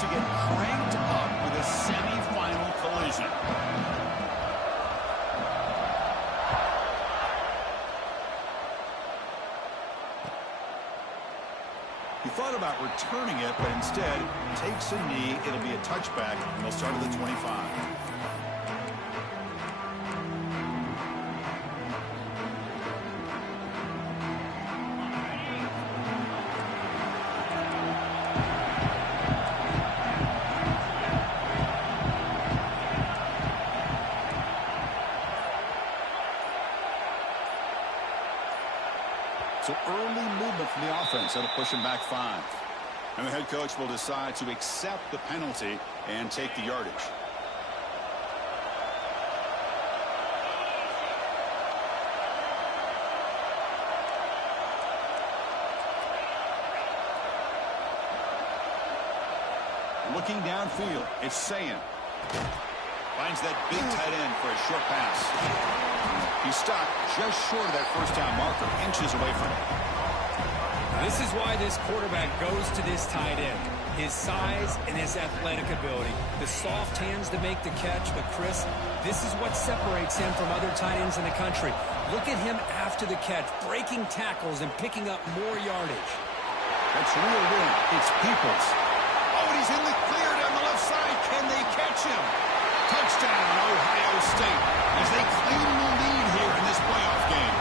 to get cranked up with a semi-final collision. He thought about returning it, but instead takes a knee. It'll be a touchback, and they'll start at the 25. So early movement from the offense that'll push him back 5. And the head coach will decide to accept the penalty and take the yardage. Looking downfield, it's Sayan. Finds that big tight end for a short pass. He stopped just short of that first down marker, inches away from it. This is why this quarterback goes to this tight end. His size and his athletic ability. The soft hands to make the catch, but Chris, this is what separates him from other tight ends in the country. Look at him after the catch, breaking tackles and picking up more yardage. That's real win. It's Peoples. Oh, and he's in the clear down the left side. Can they catch him? Touchdown, Ohio State, as they claim the lead here in this playoff game.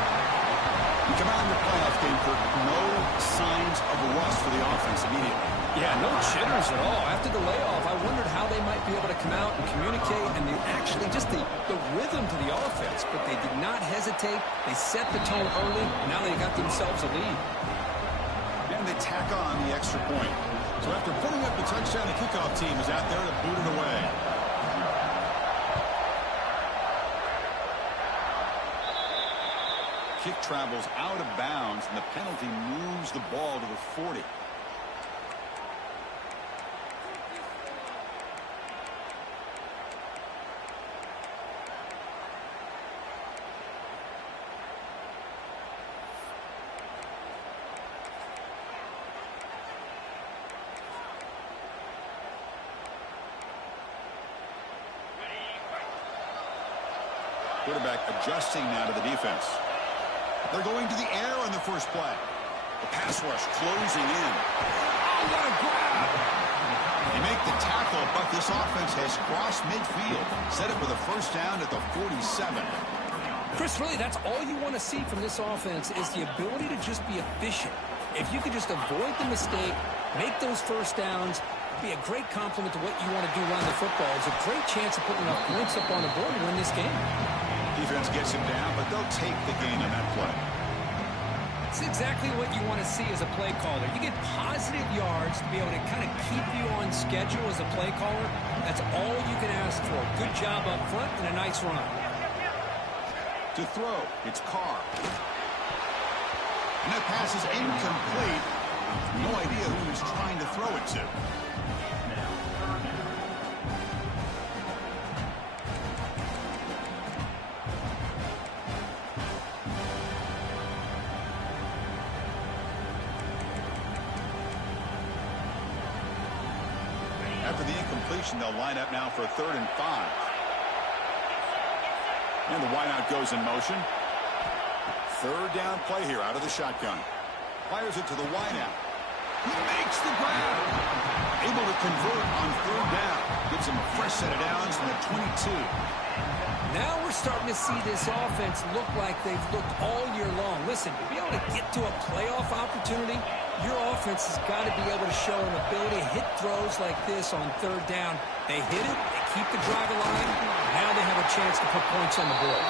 You come out in the playoff game, Kirk, no signs of a rust for the offense immediately. Yeah, no jitters at all. After the layoff, I wondered how they might be able to come out and communicate and actually just the rhythm to the offense. But they did not hesitate. They set the tone early. Now they got themselves a lead. And they tack on the extra point. So after putting up the touchdown, the kickoff team is out there to boot it away. Kick travels out of bounds, and the penalty moves the ball to the 40. Quarterback adjusting now to the defense. They're going to the air on the first play. The pass rush closing in. Oh, what a grab! They make the tackle, but this offense has crossed midfield. Set it with a first down at the 47. Chris, really, that's all you want to see from this offense is the ability to just be efficient. If you could just avoid the mistake, make those first downs, be a great compliment to what you want to do around the football. It's a great chance of putting enough points up on the board to win this game. Defense gets him down, but they'll take the gain on that play. It's exactly what you want to see as a play caller. You get positive yards to be able to kind of keep you on schedule as a play caller. That's all you can ask for. Good job up front and a nice run. To throw, it's Carr. And that pass is incomplete. No idea who he's trying to throw it to. After the incompletion, they'll line up now for a 3rd and 5. And the wideout goes in motion. 3rd down play here out of the shotgun. Fires it to the wideout. He makes the grab. Able to convert on 3rd down. Gives him a fresh set of downs from the 22. Now we're starting to see this offense look like they've looked all year long. Listen, to be able to get to a playoff opportunity, your offense has got to be able to show an ability to hit throws like this on 3rd down. They hit it, they keep the drive alive, now they have a chance to put points on the board.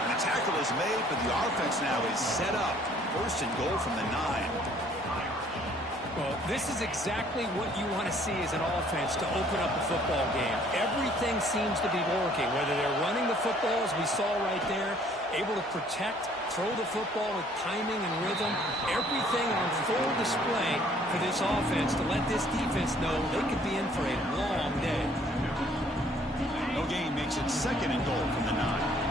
And the tackle is made, but the offense now is set up. 1st and goal from the 9. Well, this is exactly what you want to see as an offense to open up a football game. Everything seems to be working, whether they're running the football, as we saw right there, able to protect, throw the football with timing and rhythm, everything on full display for this offense to let this defense know they could be in for a long day. No gain makes it 2nd and goal from the 9.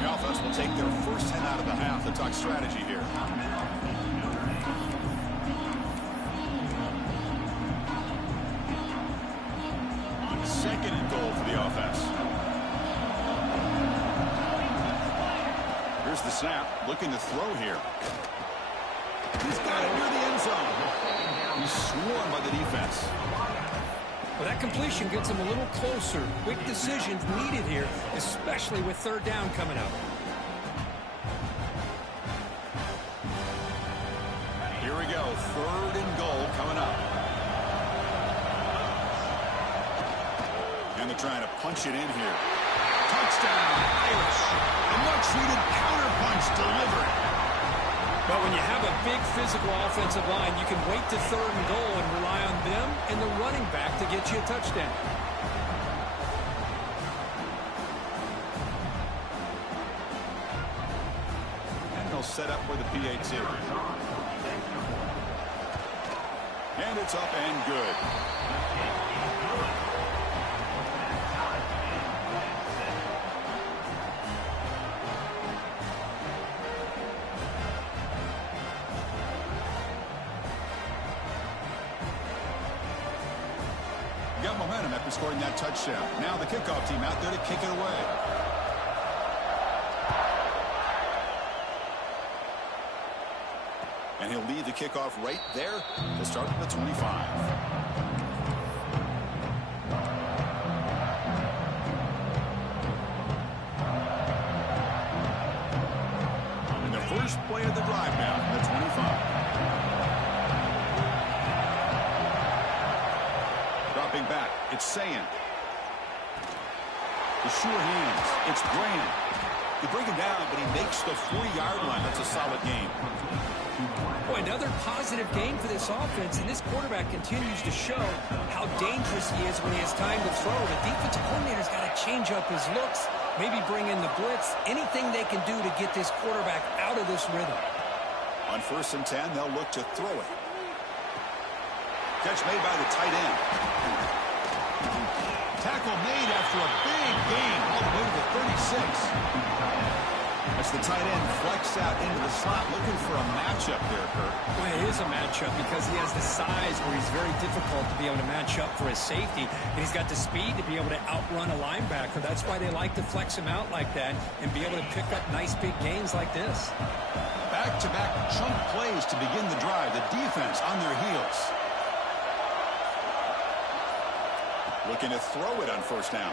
The offense will take their first 10 out of the half to talk strategy here. Here's the snap, looking to throw here. He's got it near the end zone. He's swarmed by the defense. Well, that completion gets him a little closer. Quick decisions needed here, especially with third down coming up. Here we go, 3rd and goal coming up. And they're trying to punch it in here. Touchdown, Irish. A much-needed counterpunch delivered. But when you have a big physical offensive line, you can wait to 3rd and goal and rely on them and the running back to get you a touchdown. And they'll set up for the PAT. And it's up and good. Got momentum after scoring that touchdown. Now the kickoff team out there to kick it away. And he'll lead the kickoff right there to start at the 25. And the first play of the drive now from the 25. Dropping back, it's Sayan. The sure hands, it's Graham. They bring him down, but he makes the 40-yard line. That's a solid game. Boy, another positive game for this offense, and this quarterback continues to show how dangerous he is when he has time to throw. The defensive coordinator's got to change up his looks, maybe bring in the blitz, anything they can do to get this quarterback out of this rhythm. On 1st and 10, they'll look to throw it. Catch made by the tight end. Tackle made after a big gain all the way to the 36. As the tight end flex out into the slot, looking for a matchup there, Kurt. Well, it is a matchup because he has the size where he's very difficult to be able to match up for his safety. And he's got the speed to be able to outrun a linebacker. That's why they like to flex him out like that and be able to pick up nice big gains like this. Back-to-back chunk plays to begin the drive. The defense on their heels. Looking to throw it on 1st down.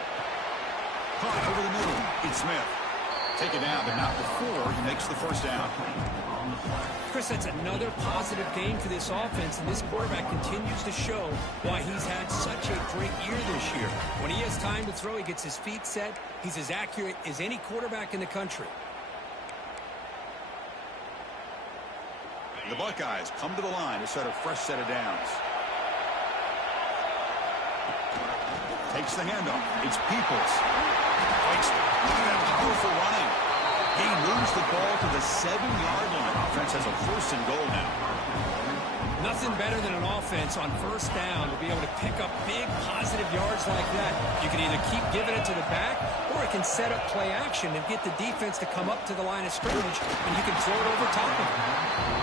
Caught over the middle. It's Smith. Taken down, but not before he makes the 1st down. Chris, that's another positive game for this offense, and this quarterback continues to show why he's had such a great year this year. When he has time to throw, he gets his feet set. He's as accurate as any quarterback in the country. The Buckeyes come to the line to set a fresh set of downs. Takes the handoff. It's Peoples. Fights for running. He moves the ball to the 7-yard line. Offense has a 1st and goal now. Nothing better than an offense on 1st down to be able to pick up big positive yards like that. You can either keep giving it to the back, or it can set up play action and get the defense to come up to the line of scrimmage, and you can throw it over top of him.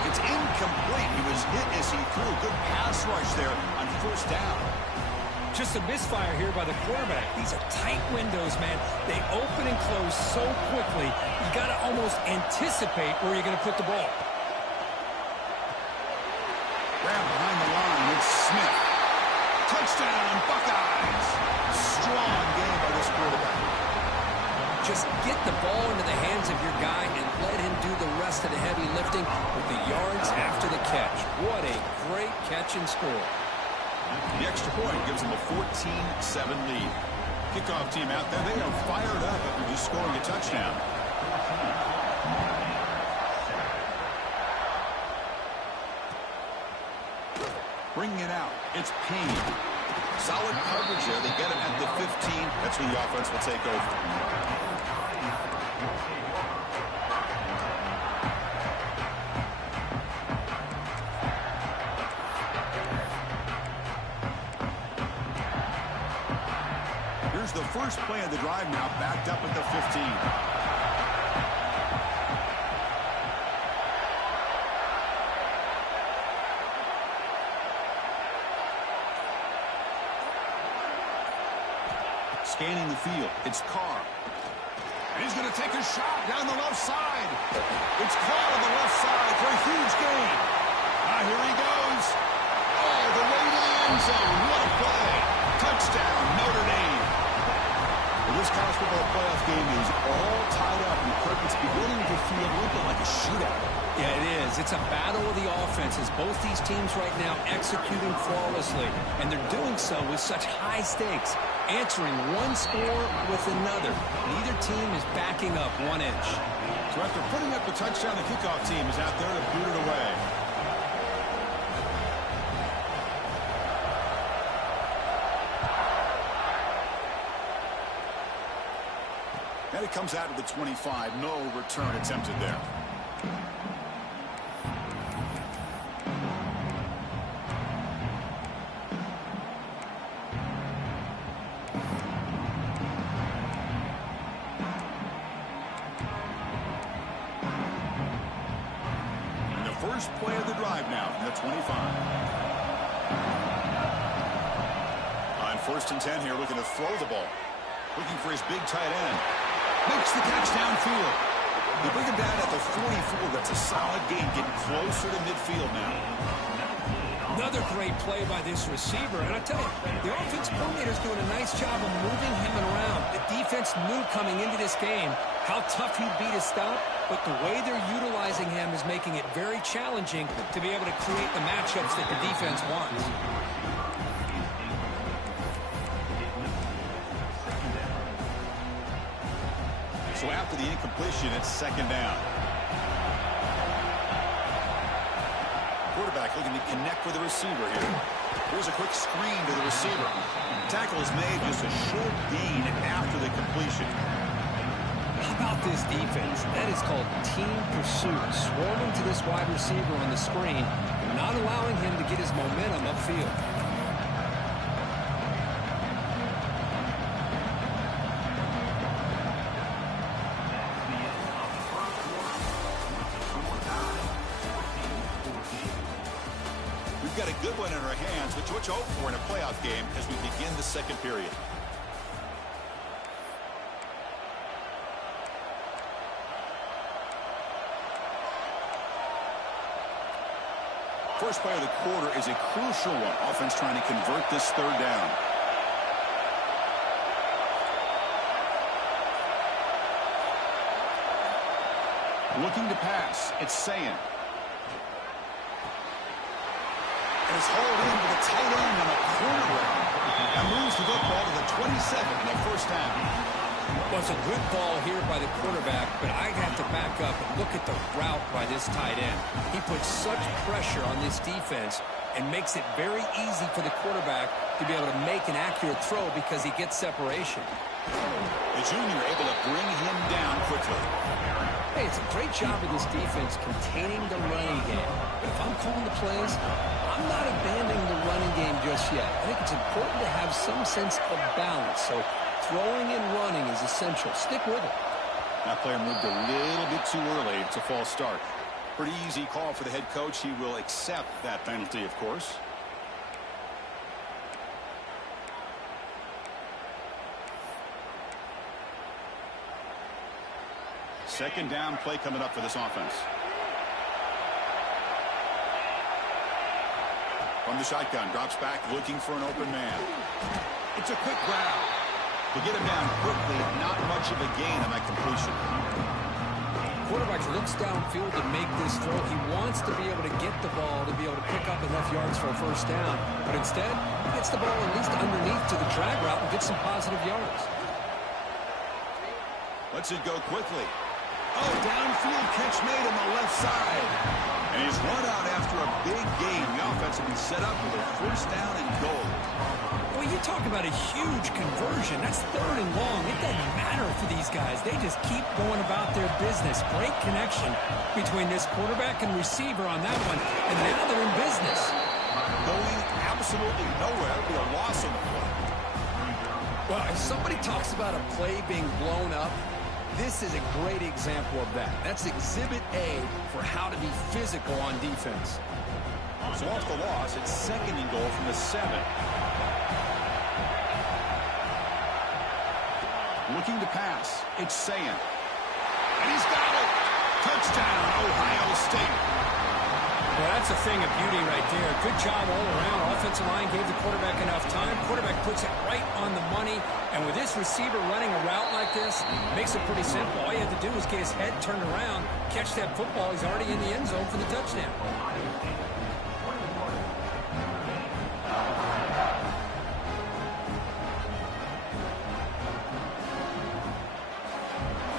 It's incomplete. He was hit as he threw. Good pass rush there on 1st down. Just a misfire here by the quarterback. These are tight windows, man. They open and close so quickly, you got to almost anticipate where you're going to put the ball. Grab behind the line. It's Smith. Touchdown, Buckeyes. Strong game by this quarterback. Just get the ball into the hands of your guy and let him do the rest of the heavy lifting with the yards after the catch. What a great catch and score. The extra point gives them a 14-7 lead. Kickoff team out there, they are fired up after just scoring a touchdown. Bringing it out, it's Payne. Solid coverage there. They get him at the 15. That's when the offense will take over. Here's the first play of the drive now, backed up at the 15. Scanning the field, it's Carr. And he's going to take a shot down the left side. It's caught on the left side for a huge gain. Here he goes. All the way to the end zone. What a play. Touchdown, Notre Dame. Well, this college football playoff game is all tied up, and it's beginning to feel a little bit like a shootout. Yeah, it is. It's a battle of the offenses. Both these teams right now executing flawlessly, and they're doing so with such high stakes, answering one score with another. Neither team is backing up 1 inch. So after putting up the touchdown, the kickoff team is out there to boot it away. And it comes out of the 25. No return attempted there. And the first play of the drive now from the 25. On 1st and 10 here, looking to throw the ball. Looking for his big tight end. Makes the catch downfield. They bring him down at the 44. That's a solid gain, getting closer to midfield now. Another great play by this receiver. And I tell you, the offense coordinator's doing a nice job of moving him around. The defense knew coming into this game how tough he'd be to stop, but the way they're utilizing him is making it very challenging to be able to create the matchups that the defense wants. So after the incompletion, it's 2nd down. Quarterback looking to connect with the receiver here. Here's a quick screen to the receiver. Tackle is made, just a short gain after the completion. How about this defense? That is called team pursuit. Swarming to this wide receiver on the screen, not allowing him to get his momentum upfield. We've got a good one in our hands, which what you hope for in a playoff game as we begin the 2nd period. First play of the quarter is a crucial one. Offense trying to convert this 3rd down. Looking to pass. It's Sayin. And it's hauled in with a tight end on a corner route. And moves the football to the 27 and a 1st down. Well, it's a good ball here by the quarterback, but I'd have to back up and look at the route by this tight end. He puts such pressure on this defense and makes it very easy for the quarterback to be able to make an accurate throw because he gets separation. The junior able to bring him down quickly. Hey, it's a great job of this defense containing the running game. But if I'm calling the plays, I'm not abandoning the running game just yet. I think it's important to have some sense of balance. So throwing and running is essential. Stick with it. That player moved a little bit too early. It's a false start. Pretty easy call for the head coach. He will accept that penalty, of course. Second down play coming up for this offense. From the shotgun, drops back, looking for an open man. It's a quick grab. To get him down quickly, not much of a gain on that completion. Quarterback looks downfield to make this throw. He wants to be able to get the ball to be able to pick up enough yards for a 1st down. But instead, he gets the ball at least underneath to the drag route and gets some positive yards. Lets it go quickly. Oh, downfield catch made on the left side. And he's run out after a big gain. The offense will be set up with a 1st down and goal. Well, you talk about a huge conversion. That's 3rd and long. It doesn't matter for these guys. They just keep going about their business. Great connection between this quarterback and receiver on that one. And now they're in business. Going absolutely nowhere. Be a loss on the play. Well, if somebody talks about a play being blown up, this is a great example of that. That's exhibit A for how to be physical on defense. So off the loss, it's 2nd and goal from the 7. Looking to pass. It's Sayin. And he's got it. Touchdown, Ohio State. Well, that's a thing of beauty right there. Good job all around. Offensive line gave the quarterback enough time. Quarterback puts it right on the money. And with this receiver running a route like this, makes it pretty simple. All you have to do is get his head turned around, catch that football. He's already in the end zone for the touchdown.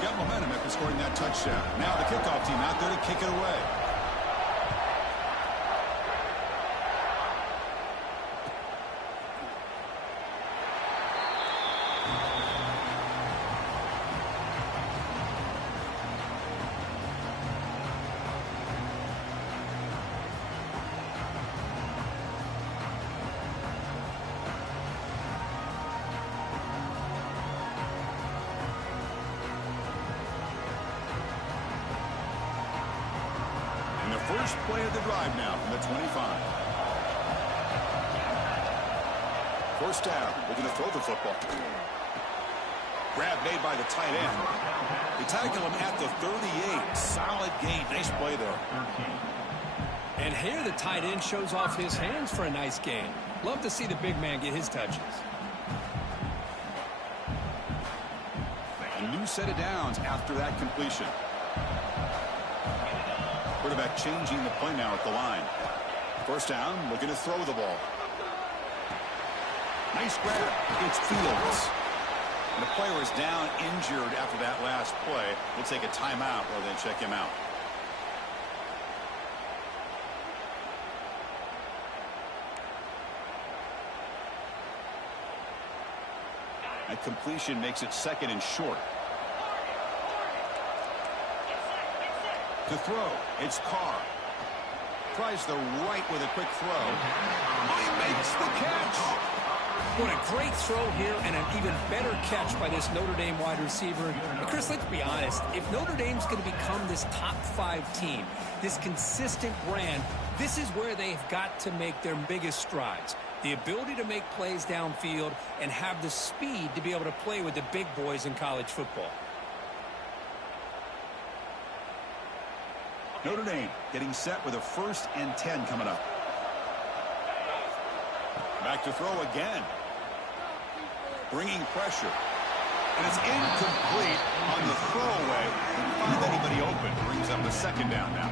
Got momentum after scoring that touchdown. Now the kickoff team out there to kick it away. First play of the drive now from the 25. First down. We're going to throw the football. Grab made by the tight end. They tackle him at the 38. Solid gain. Nice play there. And here the tight end shows off his hands for a nice gain. Love to see the big man get his touches. A new set of downs after that completion. Quarterback changing the play now at the line. First down, looking to throw the ball. Nice grab. It's Fields. And the player is down injured after that last play. We'll take a timeout rather than check him out. That completion makes it second and short. To throw, it's Carr. Tries the right with a quick throw. Oh, he makes the catch. What a great throw here and an even better catch by this Notre Dame wide receiver. And Chris, let's be honest. If Notre Dame's going to become this top 5 team, this consistent brand, this is where they've got to make their biggest strides. The ability to make plays downfield and have the speed to be able to play with the big boys in college football. Notre Dame getting set with a 1st and 10 coming up. Back to throw again. Bringing pressure. And it's incomplete on the throwaway. Didn't find anybody open. Brings up a 2nd down now.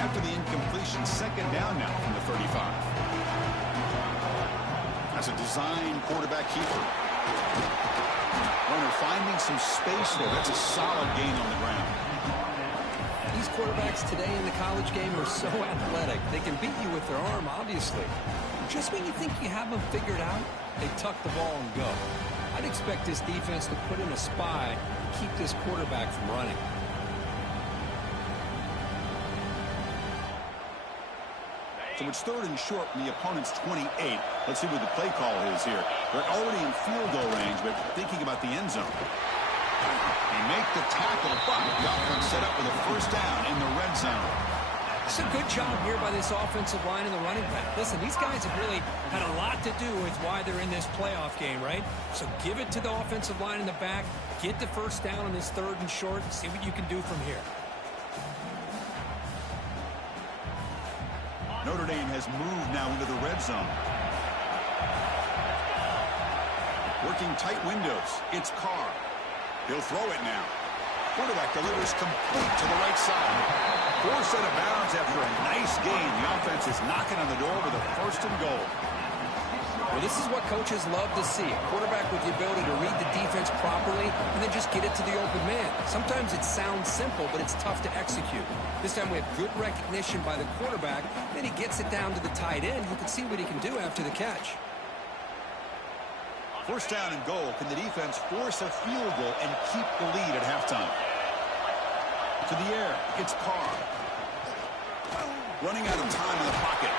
After the incompletion, 2nd down now from the 35. That's a design quarterback keeper. Runner finding some space there. That's a solid gain on the ground. These quarterbacks today in the college game are so athletic. They can beat you with their arm, obviously. Just when you think you have them figured out, they tuck the ball and go. I'd expect this defense to put in a spy and keep this quarterback from running. So it's 3rd and short from the opponent's 28. Let's see what the play call is here. They're already in field goal range, but thinking about the end zone. They make the tackle, but the offense set up with a 1st down in the red zone. It's a good job here by this offensive line and the running back. Listen, these guys have really had a lot to do with why they're in this playoff game, right? So give it to the offensive line in the back. Get the 1st down on this 3rd and short and see what you can do from here. Notre Dame has moved now into the red zone. Working tight windows. It's Carr. He'll throw it now. Quarterback delivers complete to the right side. 4 set of bounds after a nice gain. The offense is knocking on the door with a 1st and goal. Well, this is what coaches love to see. A quarterback with the ability to read the defense properly and then just get it to the open man. Sometimes it sounds simple, but it's tough to execute. This time we have good recognition by the quarterback. Then he gets it down to the tight end who can see what he can do after the catch. 1st down and goal. Can the defense force a field goal and keep the lead at halftime? To the air. It's Carr. Running out of time in the pocket.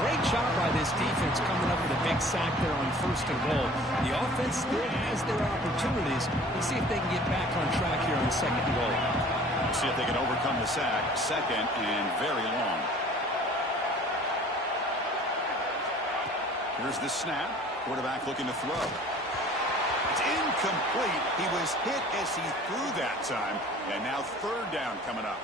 Great job by this defense coming up with a big sack there on 1st and goal. The offense still has their opportunities. Let's see if they can get back on track here on 2nd and goal. Let's see if they can overcome the sack. 2nd and very long. Here's the snap. Quarterback looking to throw. It's incomplete. He was hit as he threw that time. And now 3rd down coming up.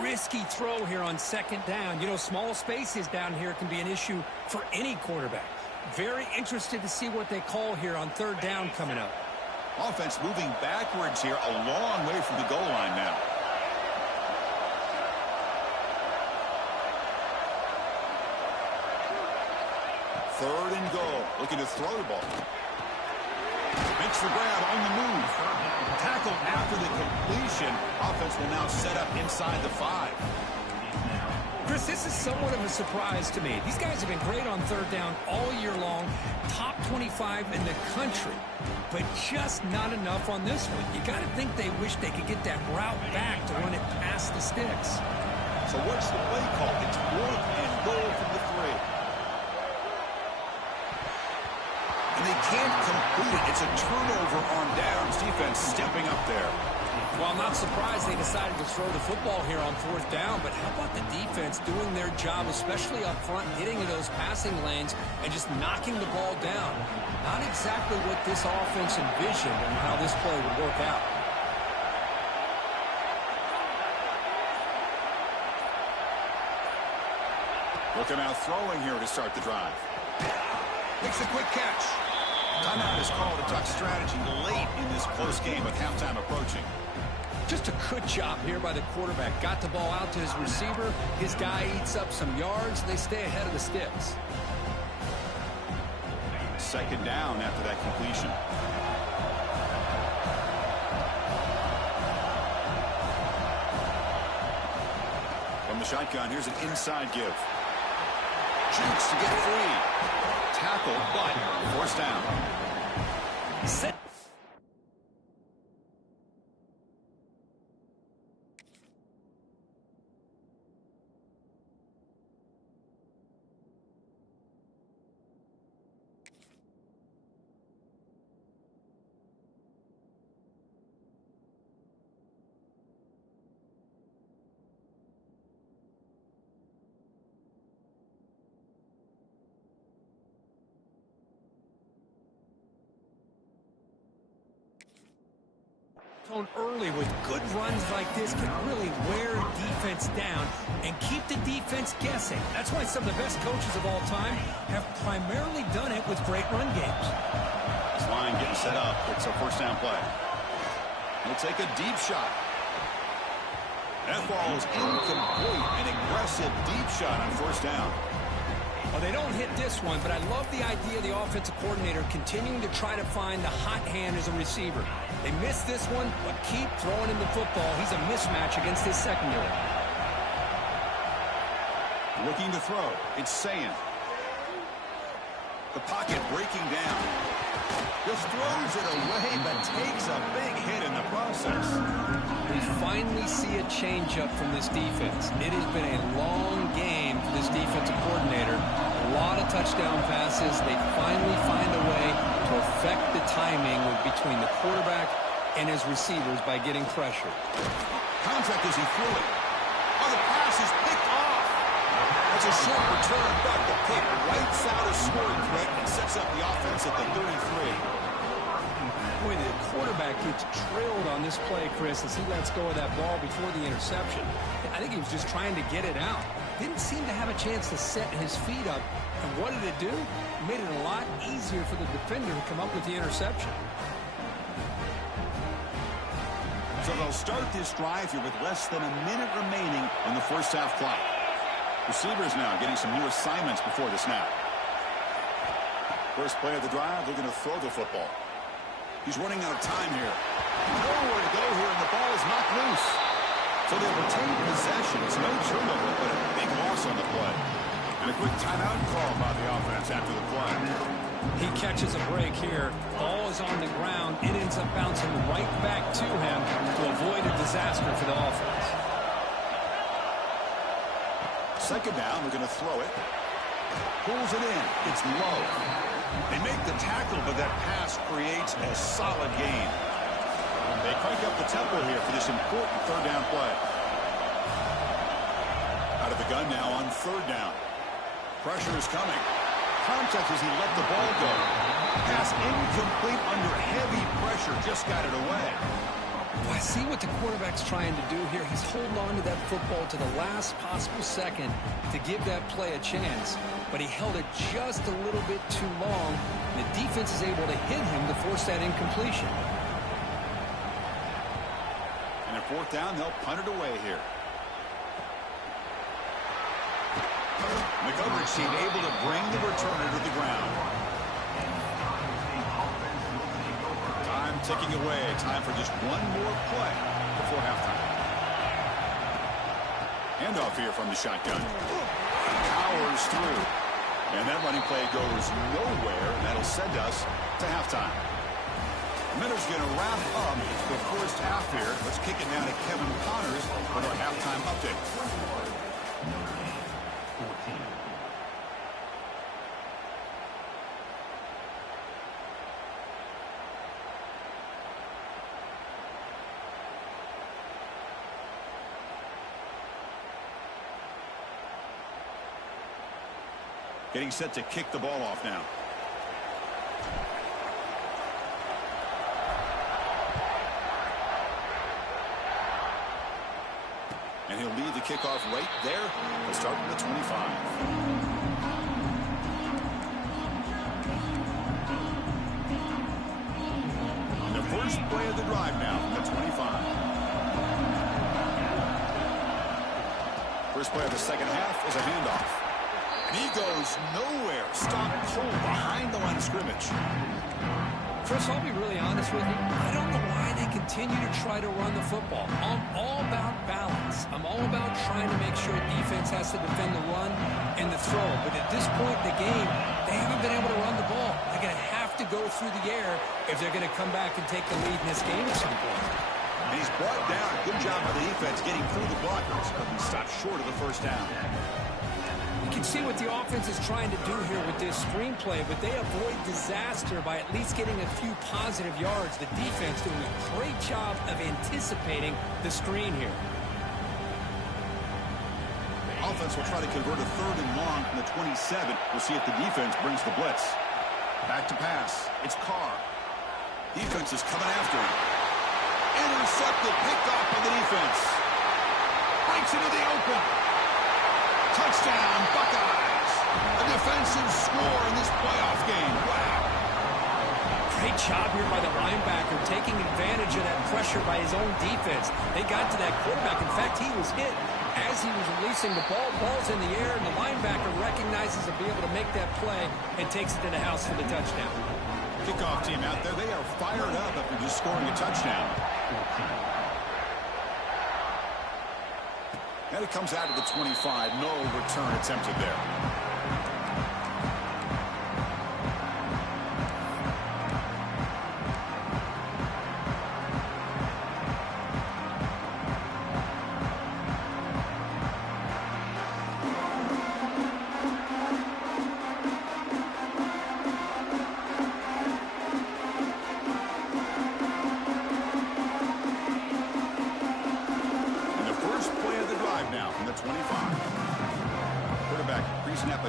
Risky throw here on 2nd down. You know, small spaces down here can be an issue for any quarterback. Very interested to see what they call here on 3rd down coming up. Offense moving backwards here, a long way from the goal line now. Third and goal, looking to throw the ball. Makes the grab on the move. Tackled after the completion. Offense will now set up inside the 5. Chris, this is somewhat of a surprise to me. These guys have been great on 3rd down all year long. Top 25 in the country. But just not enough on this one. You got to think they wish they could get that route back to run it past the sticks. So what's the play call? It's 4th and goal from the 3. And they can't complete it. It's a turnover on downs. Defense stepping up there. Well, I'm not surprised they decided to throw the football here on 4th down, but how about the defense doing their job, especially up front, getting in those passing lanes and just knocking the ball down? Not exactly what this offense envisioned and how this play would work out. Looking out throwing here to start the drive. Makes a quick catch. Timeout is called to talk strategy late in this close game with halftime approaching. Just a good job here by the quarterback. Got the ball out to his receiver. His guy eats up some yards. They stay ahead of the sticks. 2nd down after that completion. From the shotgun, here's an inside give. Shoots to get free. Tackled, but forced down. Set. Early with good runs like this can really wear defense down and keep the defense guessing. That's why some of the best coaches of all time have primarily done it with great run games. This line getting set up. It's a 1st down play. He'll take a deep shot. That ball is incomplete. An aggressive deep shot on 1st down. Well, they don't hit this one, but I love the idea of the offensive coordinator continuing to try to find the hot hand as a receiver. They missed this one, but keep throwing him the football. He's a mismatch against his secondary. Looking to throw. It's Sayin. The pocket breaking down. Just throws it away, but takes a big hit in the process. We finally see a changeup from this defense. It has been a long game for this defensive coordinator. A lot of touchdown passes. They finally find a way to affect the timing between the quarterback and his receivers by getting pressure. Contact as he threw it. Oh, the pass is picked off. That's a short return, but the pick wipes out a scoring threat and sets up the offense at the 33. Boy, the quarterback gets trailed on this play, Chris, as he lets go of that ball before the interception. I think he was just trying to get it out. Didn't seem to have a chance to set his feet up. And what did it do? It made it a lot easier for the defender to come up with the interception. So they'll start this drive here with less than a minute remaining on the 1st half clock. Receivers now getting some new assignments before the snap. First play of the drive, they're going to throw the football. He's running out of time here. Nowhere to go here, and the ball is knocked loose. So they'll retain possession. It's no turnover, but a big loss on the play. And a quick timeout call by the offense after the play. He catches a break here. Ball is on the ground. It ends up bouncing right back to him to avoid a disaster for the offense. 2nd down, we're going to throw it. Pulls it in. It's low. They make the tackle, but that pass creates a solid gain. They crank up the tempo here for this important third down play. Out of the gun now on third down. Pressure is coming. Contact as he let the ball go. Pass incomplete under heavy pressure. Just got it away. Well, I see what the quarterback's trying to do here. He's holding on to that football to the last possible second to give that play a chance. But he held it just a little bit too long. And the defense is able to hit him to force that incompletion. And at fourth down, they'll punt it away here. The coverage team able to bring the returner to the ground. Time ticking away. Time for just one more play before halftime. Handoff here from the shotgun. Powers through. And that running play goes nowhere, and that'll send us to halftime. Miller's going to wrap up the first half here. Let's kick it now to Kevin Connors with our halftime update. Getting set to kick the ball off now. And he'll lead the kickoff right there. We'll start from the 25. On the first play of the drive now from the 25. First play of the second half is a handoff. And he goes nowhere. Stop cold behind the line of scrimmage. Chris, I'll be really honest with you. I don't know why they continue to try to run the football. I'm all about balance. I'm all about trying to make sure defense has to defend the run and the throw. But at this point in the game, they haven't been able to run the ball. They're going to have to go through the air if they're going to come back and take the lead in this game at some point. And he's brought down. Good job by the defense getting through the blockers, but he stopped short of the first down. You can see what the offense is trying to do here with this screenplay, but they avoid disaster by at least getting a few positive yards. The defense doing a great job of anticipating the screen here. Offense will try to convert a third and long from the 27. We'll see if the defense brings the blitz. Back to pass. It's Carr. Defense is coming after him. Intercepted, picked off by the defense. Breaks into the open. Touchdown, Buckeyes. A defensive score in this playoff game. Wow. Great job here by the linebacker, taking advantage of that pressure by his own defense. They got to that quarterback. In fact, he was hit as he was releasing the ball. Ball's in the air, and the linebacker recognizes he'll be able to make that play and takes it to the house for the touchdown. Kickoff team out there, they are fired up after just scoring a touchdown. And it comes out of the 25. No return attempted there.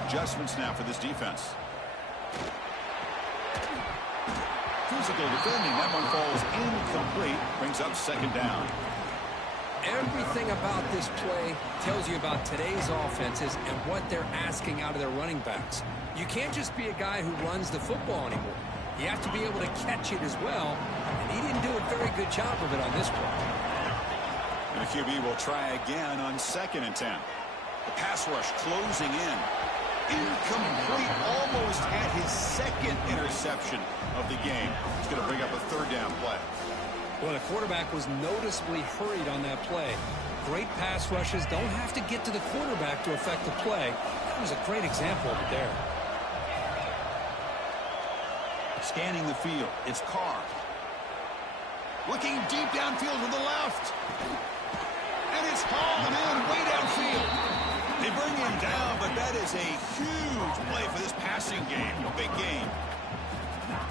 Adjustments now for this defense. Physical defending. That one falls incomplete. Brings up second down. Everything about this play tells you about today's offenses and what they're asking out of their running backs. You can't just be a guy who runs the football anymore. You have to be able to catch it as well, and he didn't do a very good job of it on this play. And the QB will try again on 2nd and 10. The pass rush closing in. Incomplete, almost at his second interception of the game. He's going to bring up a third down play. Well, the quarterback was noticeably hurried on that play. Great pass rushes don't have to get to the quarterback to affect the play. That was a great example of it there. Scanning the field, it's Carr. Looking deep downfield to the left. And it's hauled in way downfield. They bring him down, but that is a huge huge play for this passing game. A big game.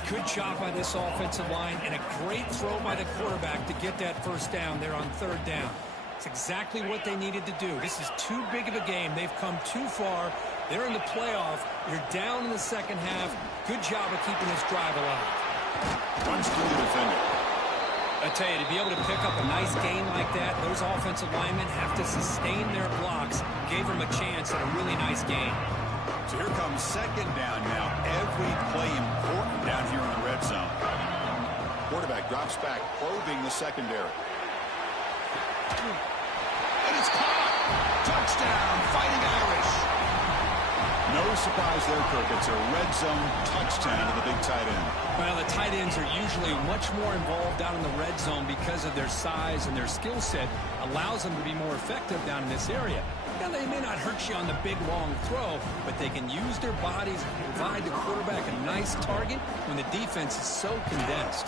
Good job by this offensive line and a great throw by the quarterback to get that first down there on third down. It's exactly what they needed to do. This is too big of a game. They've come too far. They're in the playoff. You're down in the second half. Good job of keeping this drive alive. Runs through the defender. I tell you, to be able to pick up a nice gain like that, those offensive linemen have to sustain their blocks. Gave them a chance at a really nice game. So here comes second down now. Every play important down here in the red zone. Quarterback drops back, probing the secondary. And it's caught. Touchdown, Fighting Irish. No surprise there, Kirk. It's a red zone touchdown to the big tight end. Well, the tight ends are usually much more involved down in the red zone because of their size and their skill set allows them to be more effective down in this area. Now, they may not hurt you on the big, long throw, but they can use their bodies to provide the quarterback a nice target when the defense is so condensed.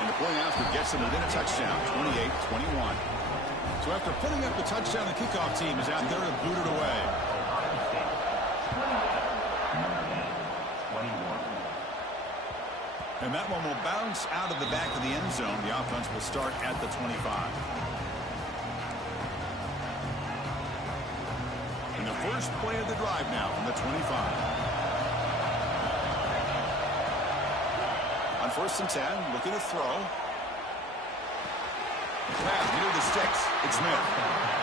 And the play after gets them within a touchdown, 28-21. So after putting up the touchdown, the kickoff team is out there to boot it away. And that one will bounce out of the back of the end zone. The offense will start at the 25. And the first play of the drive now from the 25. On 1st and 10, looking to throw. Pass near the sticks. It's Smith.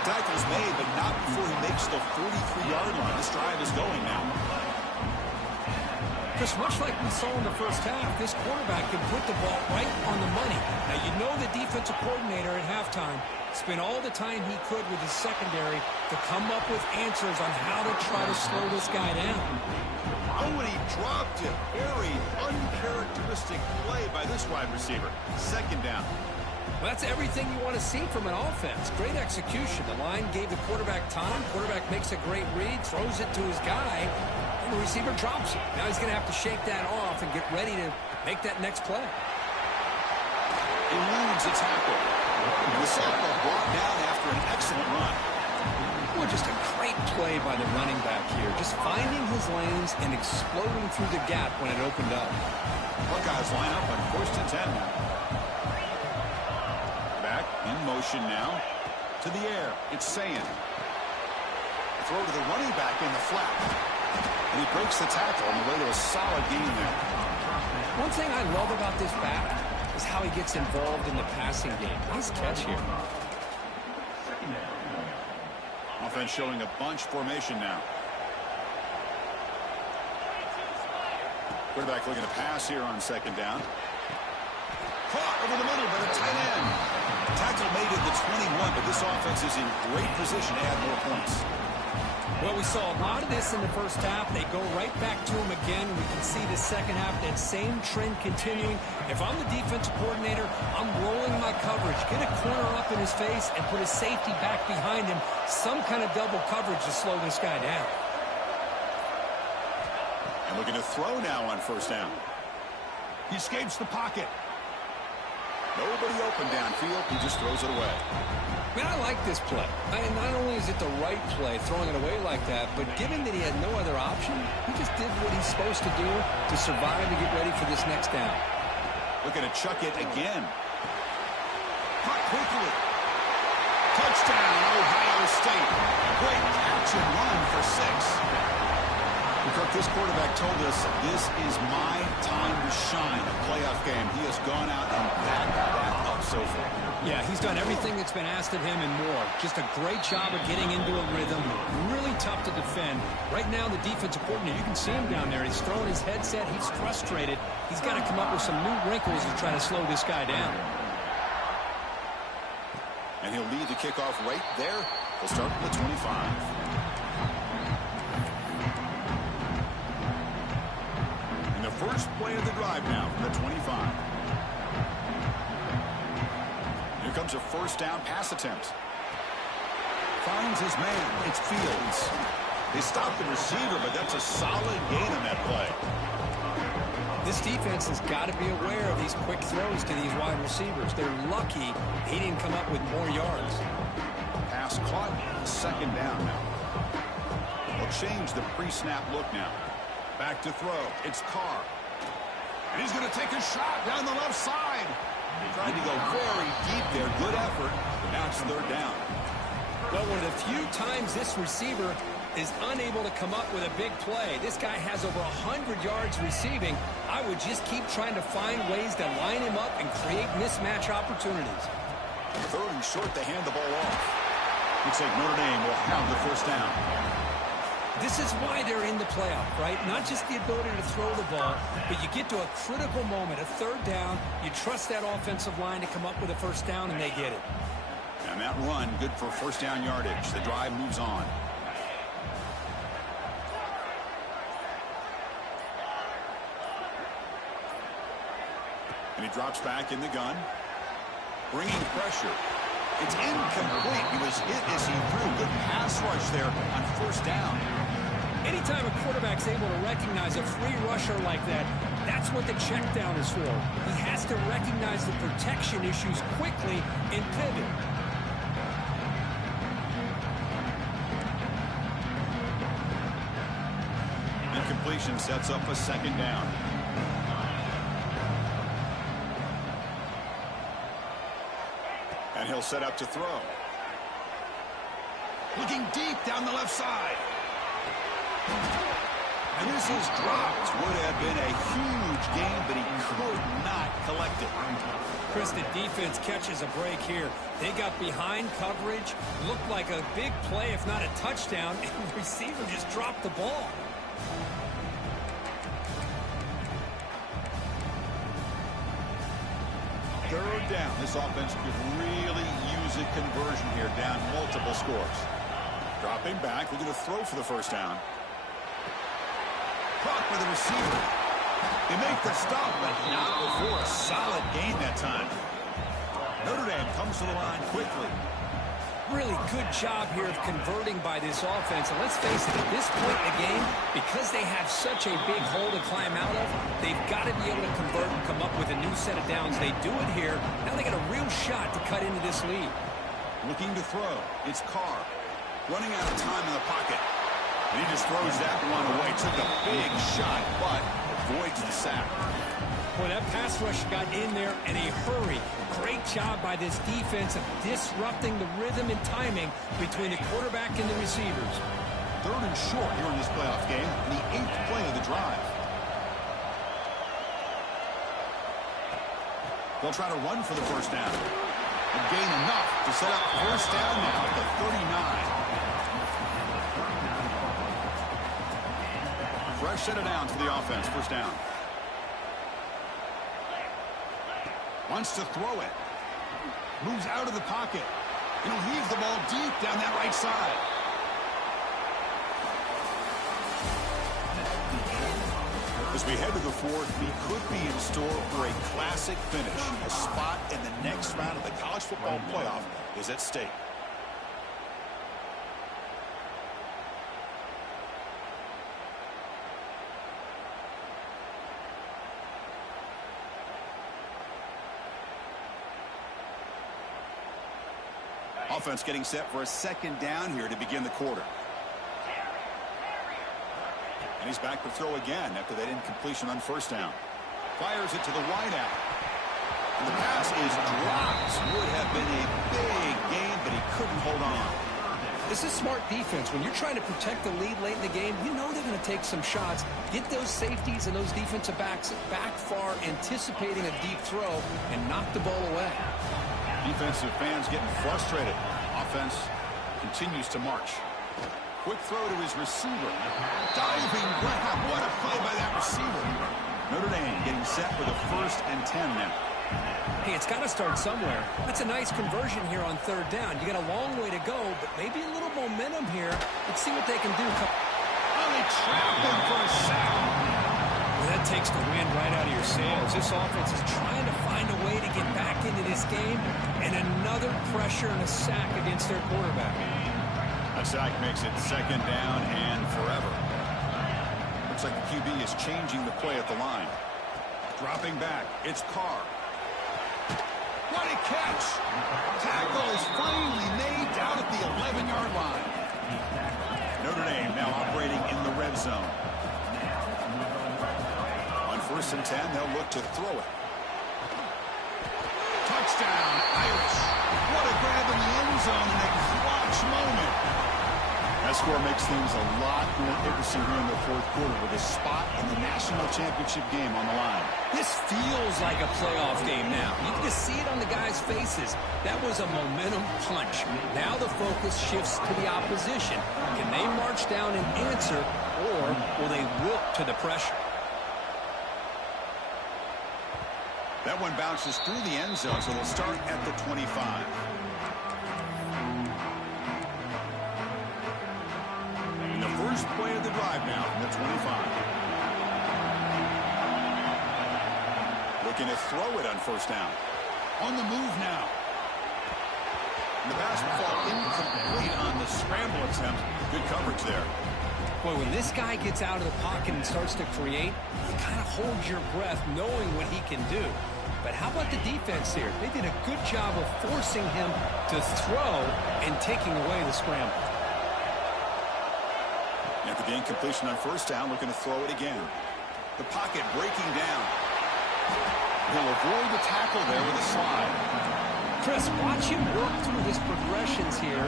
Tackle's made, but not before he makes the 43-yard line. This drive is going now. Just much like we saw in the first half, this quarterback can put the ball right on the money. Now, you know the defensive coordinator at halftime spent all the time he could with his secondary to come up with answers on how to try to slow this guy down. Oh, and he dropped it. Very uncharacteristic play by this wide receiver. Second down. Well, that's everything you want to see from an offense. Great execution. The line gave the quarterback time. Quarterback makes a great read, throws it to his guy, and the receiver drops it. Now he's going to have to shake that off and get ready to make that next play. Eludes a tackle. And the sophomore brought down after an excellent run. Well, just a great play by the running back here. Just finding his lanes and exploding through the gap when it opened up. Buckeyes line up on 1st and 10 now. Back in motion now. To the air. It's Sayin. Throw to the running back in the flat. And he breaks the tackle on the way to a solid gain there. One thing I love about this back is how he gets involved in the passing game. Nice catch here. Offense showing a bunch formation now. Quarterback looking to pass here on 2nd down. Caught over the middle by the tight end. Tackle made at the 21, but this offense is in great position to add more points. Well, we saw a lot of this in the first half. They go right back to him again. We can see the second half, that same trend continuing. If I'm the defensive coordinator, I'm rolling my coverage. Get a corner up in his face and put a safety back behind him. Some kind of double coverage to slow this guy down. And looking to throw now on 1st down. He escapes the pocket. Nobody open downfield. He just throws it away. Man, I like this play. Not only is it the right play, throwing it away like that, but given that he had no other option, he just did what he's supposed to do to survive and get ready for this next down. Looking to chuck it again. Caught quickly. Touchdown, Ohio State. Great catch and run for 6. Kirk, this quarterback told us this is my time to shine. A playoff game. He has gone out and backed that up so far. Yeah, he's done everything that's been asked of him and more. Just a great job of getting into a rhythm. Really tough to defend. Right now, the defensive coordinator, you can see him down there. He's throwing his headset. He's frustrated. He's got to come up with some new wrinkles to try to slow this guy down. And he'll lead the kickoff right there. He'll start with the 25. And the first play of the drive now from the 25. Here comes a 1st down pass attempt. Finds his man. It's Fields. They stopped the receiver, but that's a solid gain on that play. This defense has got to be aware of these quick throws to these wide receivers. They're lucky he didn't come up with more yards. Pass caught. 2nd down now. They'll change the pre-snap look now. Back to throw. It's Carr. And he's going to take a shot down the left side. Trying to go very deep there. Good effort. Now it's third down. Well, one of the few times this receiver is unable to come up with a big play. This guy has over 100 yards receiving. I would just keep trying to find ways to line him up and create mismatch opportunities. Third and short, they hand the ball off. Looks like Notre Dame will have the first down. This is why they're in the playoff, right? Not just the ability to throw the ball, but you get to a critical moment, a third down. You trust that offensive line to come up with a first down, and they get it. And that run, good for first down yardage. The drive moves on. And he drops back in the gun. Bringing pressure. It's incomplete. He was hit as he threw. Good pass rush there on first down. Anytime a quarterback's able to recognize a free rusher like that, that's what the check down is for. He has to recognize the protection issues quickly and pivot. Incompletion sets up a second down. And he'll set up to throw. Looking deep down the left side. And this is dropped. Would have been a huge gain, but he could not collect it. Chris, the defense catches a break here. They got behind coverage, looked like a big play, if not a touchdown, and the receiver just dropped the ball. Third down. This offense could really use a conversion here, down multiple scores. Dropping back, looking to throw for the first down. Caught by the receiver. They make the stop, but not before a solid gain that time. Notre Dame comes to the line quickly. Really good job here of converting by this offense. And let's face it, at this point in the game, because they have such a big hole to climb out of, they've got to be able to convert and come up with a new set of downs. They do it here. Now they got a real shot to cut into this lead. Looking to throw. It's Carr. Running out of time in the pocket. And he just throws that one away. Took a big shot, but avoids the sack. Boy, that pass rush got in there in a hurry. Great job by this defense of disrupting the rhythm and timing between the quarterback and the receivers. Third and short here in this playoff game, and the 8th play of the drive. They'll try to run for the first down. And gain enough to set up first down now at the 39. Fresh set of downs for the offense. First down. Wants to throw it. Moves out of the pocket. And he'll heave the ball deep down that right side. As we head to the fourth, we could be in store for a classic finish. A spot in the next round of the college football playoff is at stake. Offense getting set for a second down here to begin the quarter. And he's back to throw again after that incompletion on first down. Fires it to the wideout. And the pass is dropped. Would have been a big gain, but he couldn't hold on. This is smart defense. When you're trying to protect the lead late in the game, you know they're going to take some shots. Get those safeties and those defensive backs back far, anticipating a deep throw, and knock the ball away. Defensive fans getting frustrated. Offense continues to march. Quick throw to his receiver. Diving grab. What a play by that receiver. Notre Dame getting set for the 1st and 10 now. Hey, it's got to start somewhere. That's a nice conversion here on third down. You got a long way to go, but maybe a little momentum here. Let's see what they can do. Oh, they trapped him for a sack. Well, that takes the wind right out of your sails. This offense is trying to find a way to get back into this game, and another pressure and a sack against their quarterback. A sack makes it second down and forever. Looks like the QB is changing the play at the line. Dropping back, it's Carr. What a catch! Tackle is finally made down at the 11-yard line. now operating in the red zone. On 1st and 10, they'll look to throw it. Touchdown, Irish. What a grab in the end zone in a clutch moment. That score makes things a lot more interesting here in the 4th quarter with a spot in the national championship game on the line. This feels like a playoff game now. You can just see it on the guys' faces. That was a momentum punch. Now the focus shifts to the opposition. Can they march down and answer, or will they wilt to the pressure? That one bounces through the end zone, so they'll start at the 25. And the first play of the drive now from the 25. Looking to throw it on 1st down. On the move now. And the pass will fall incomplete on the scramble attempt. Good coverage there. Boy, when this guy gets out of the pocket and starts to create, you kind of hold your breath knowing what he can do. But how about the defense here? They did a good job of forcing him to throw and taking away the scramble. After the incompletion on 1st down, looking to throw it again. The pocket breaking down. He'll avoid the tackle there with a slide. Chris, watch him work through his progressions here.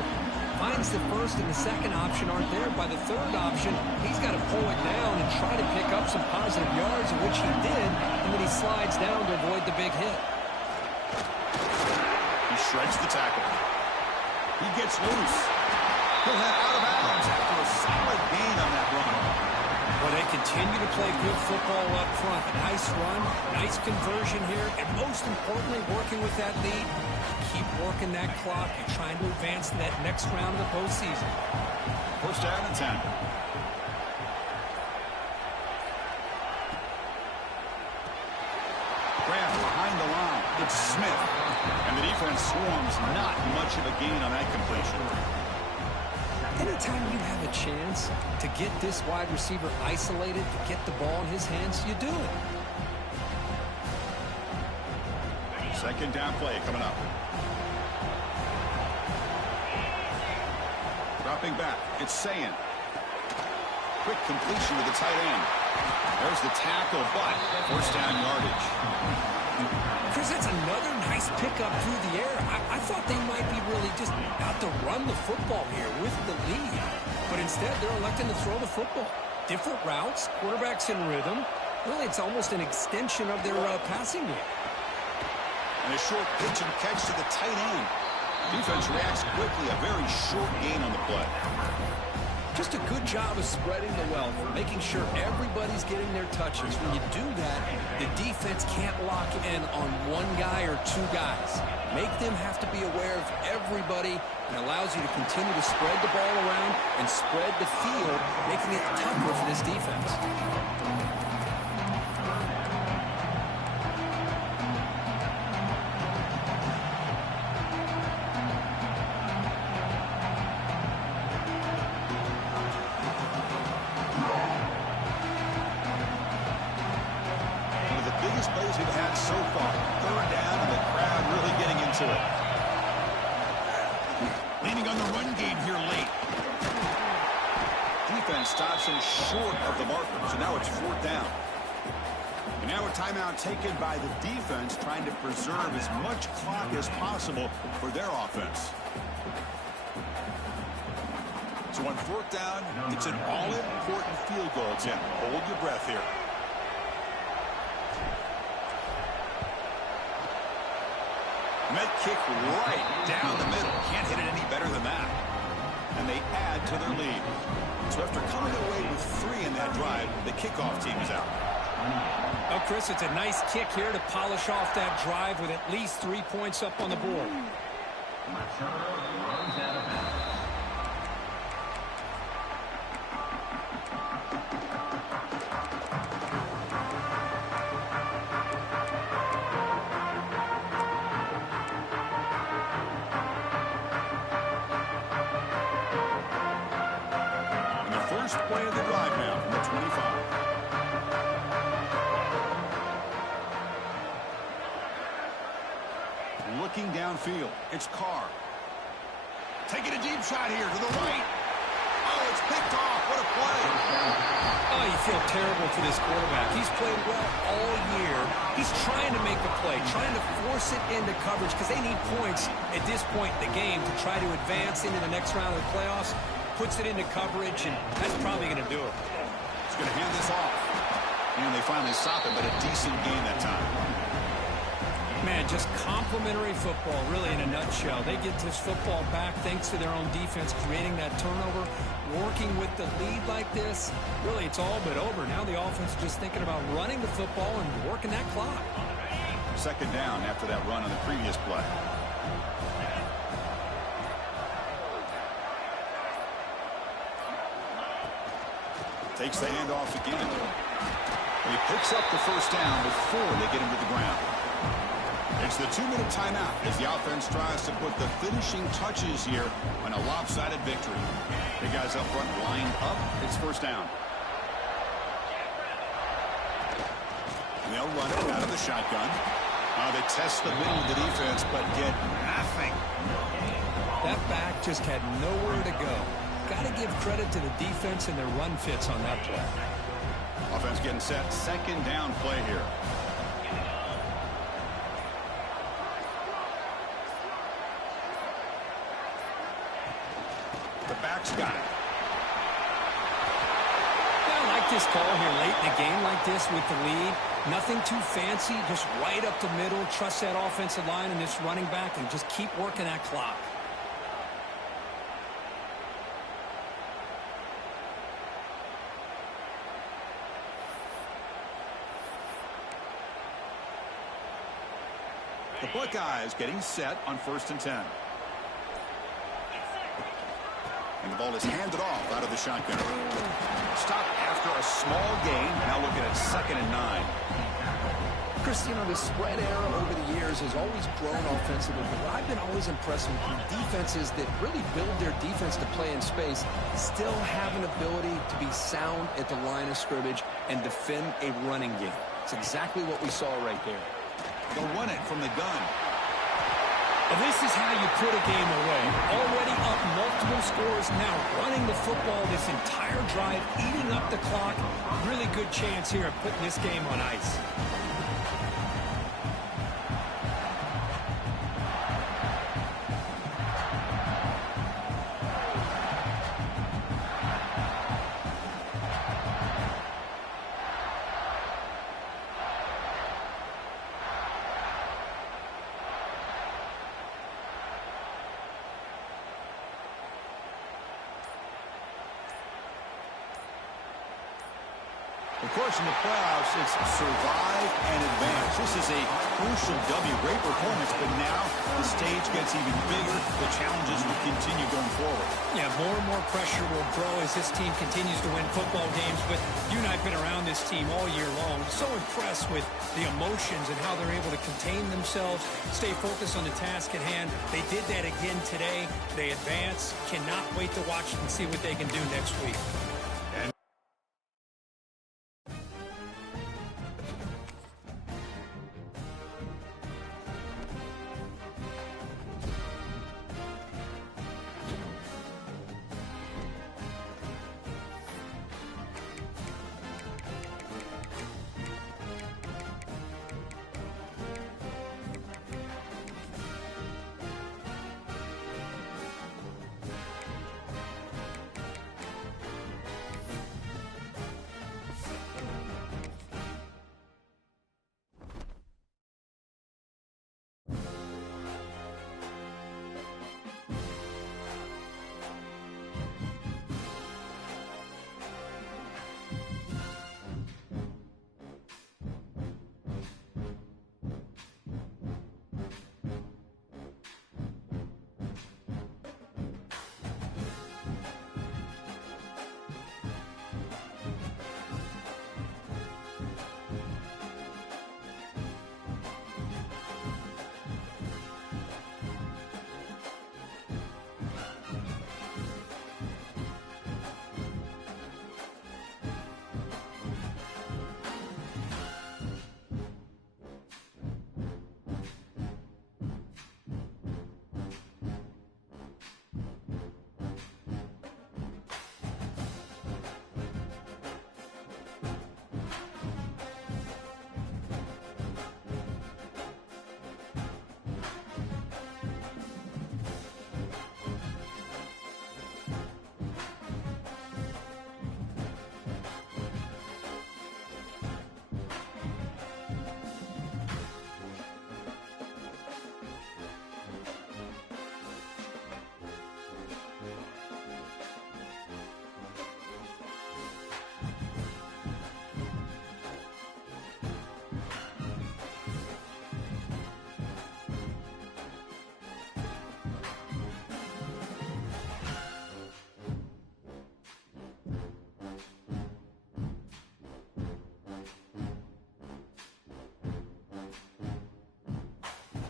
Finds the 1st and the 2nd option aren't there. By the 3rd option, he's got to pull it down and try to pick up some positive yards, which he did, and then he slides down to avoid the big hit. He shreds the tackle. He gets loose. He'll head out of bounds after a solid gain on that run. Well, they continue to play good football up front. Nice run, nice conversion here, and most importantly, working with that lead. Keep working that clock. You're trying to advance to that next round of the postseason. 1st down and 10. Grant behind the line. It's Smith. And the defense swarms. Not much of a gain on that completion. Anytime you have a chance to get this wide receiver isolated, to get the ball in his hands, you do it. 2nd down play coming up. Dropping back, it's Sayin. Quick completion to the tight end. There's the tackle, but 1st down yardage. Chris, that's another nice pickup through the air. I thought they might be really just out to run the football here with the lead. But instead, they're electing to throw the football. Different routes, quarterbacks in rhythm. Really, it's almost an extension of their passing game. And a short pitch and catch to the tight end. Defense reacts quickly. A very short gain on the play. Just a good job of spreading the wealth, making sure everybody's getting their touches. When you do that, the defense can't lock in on one guy or 2 guys. Make them have to be aware of everybody, and allows you to continue to spread the ball around and spread the field, making it tougher for this defense. Plays we've had so far. 3rd down, and the crowd really getting into it. Leaning on the run game here late. Defense stops him short of the marker, so now it's 4th down. And now a timeout taken by the defense, trying to preserve as much clock as possible for their offense. So on 4th down, it's an all-important field goal, Tim. Hold your breath here. Met kick right down the middle. Can't hit it any better than that. And they add to their lead. So after coming away with 3 in that drive, the kickoff team is out. Oh, Chris, it's a nice kick here to polish off that drive with at least 3 points up on the board. First play of the drive now from the 25. Looking downfield, it's Carr. Taking a deep shot here to the right. Oh, it's picked off. What a play. Oh, you feel terrible for this quarterback. He's played well all year. He's trying to make the play, trying to force it into coverage because they need points at this point in the game to try to advance into the next round of the playoffs. Puts it into coverage, and that's probably going to do it. He's going to hand this off. And they finally stop it, but a decent game that time. Man, just complimentary football, really, in a nutshell. They get this football back thanks to their own defense, creating that turnover, working with the lead like this. Really, it's all but over. Now the offense is just thinking about running the football and working that clock. Second down after that run on the previous play. Takes the handoff again. He picks up the first down before they get him to the ground. It's the 2-minute timeout as the offense tries to put the finishing touches here on a lopsided victory. The guys up front line up. It's first down. And they'll run it out of the shotgun. They test the middle of the defense, but get nothing. That back just had nowhere to go. Got to give credit to the defense and their run fits on that play. Offense getting set. Second down play here. The back's got it. Yeah, I like this call here late in the game like this with the lead. Nothing too fancy, just right up the middle. Trust that offensive line and this running back and just keep working that clock. The Buckeyes getting set on 1st and 10. And the ball is handed off out of the shotgun. Stop after a small gain. Now looking at 2nd and 9. Chris, you know, the spread era over the years has always grown offensively. But I've been always impressed with defenses that really build their defense to play in space, still have an ability to be sound at the line of scrimmage and defend a running game. It's exactly what we saw right there. They'll run it from the gun. Well, this is how you put a game away. Already up multiple scores, now running the football this entire drive, eating up the clock. Really good chance here of putting this game on ice. Of course, in the playoffs, it's survive and advance. This is a crucial W. Great performance, but now the stage gets even bigger. The challenges will continue going forward. Yeah, more and more pressure will grow as this team continues to win football games. But you and I have been around this team all year long. So impressed with the emotions and how they're able to contain themselves, stay focused on the task at hand. They did that again today. They advance. Cannot wait to watch and see what they can do next week.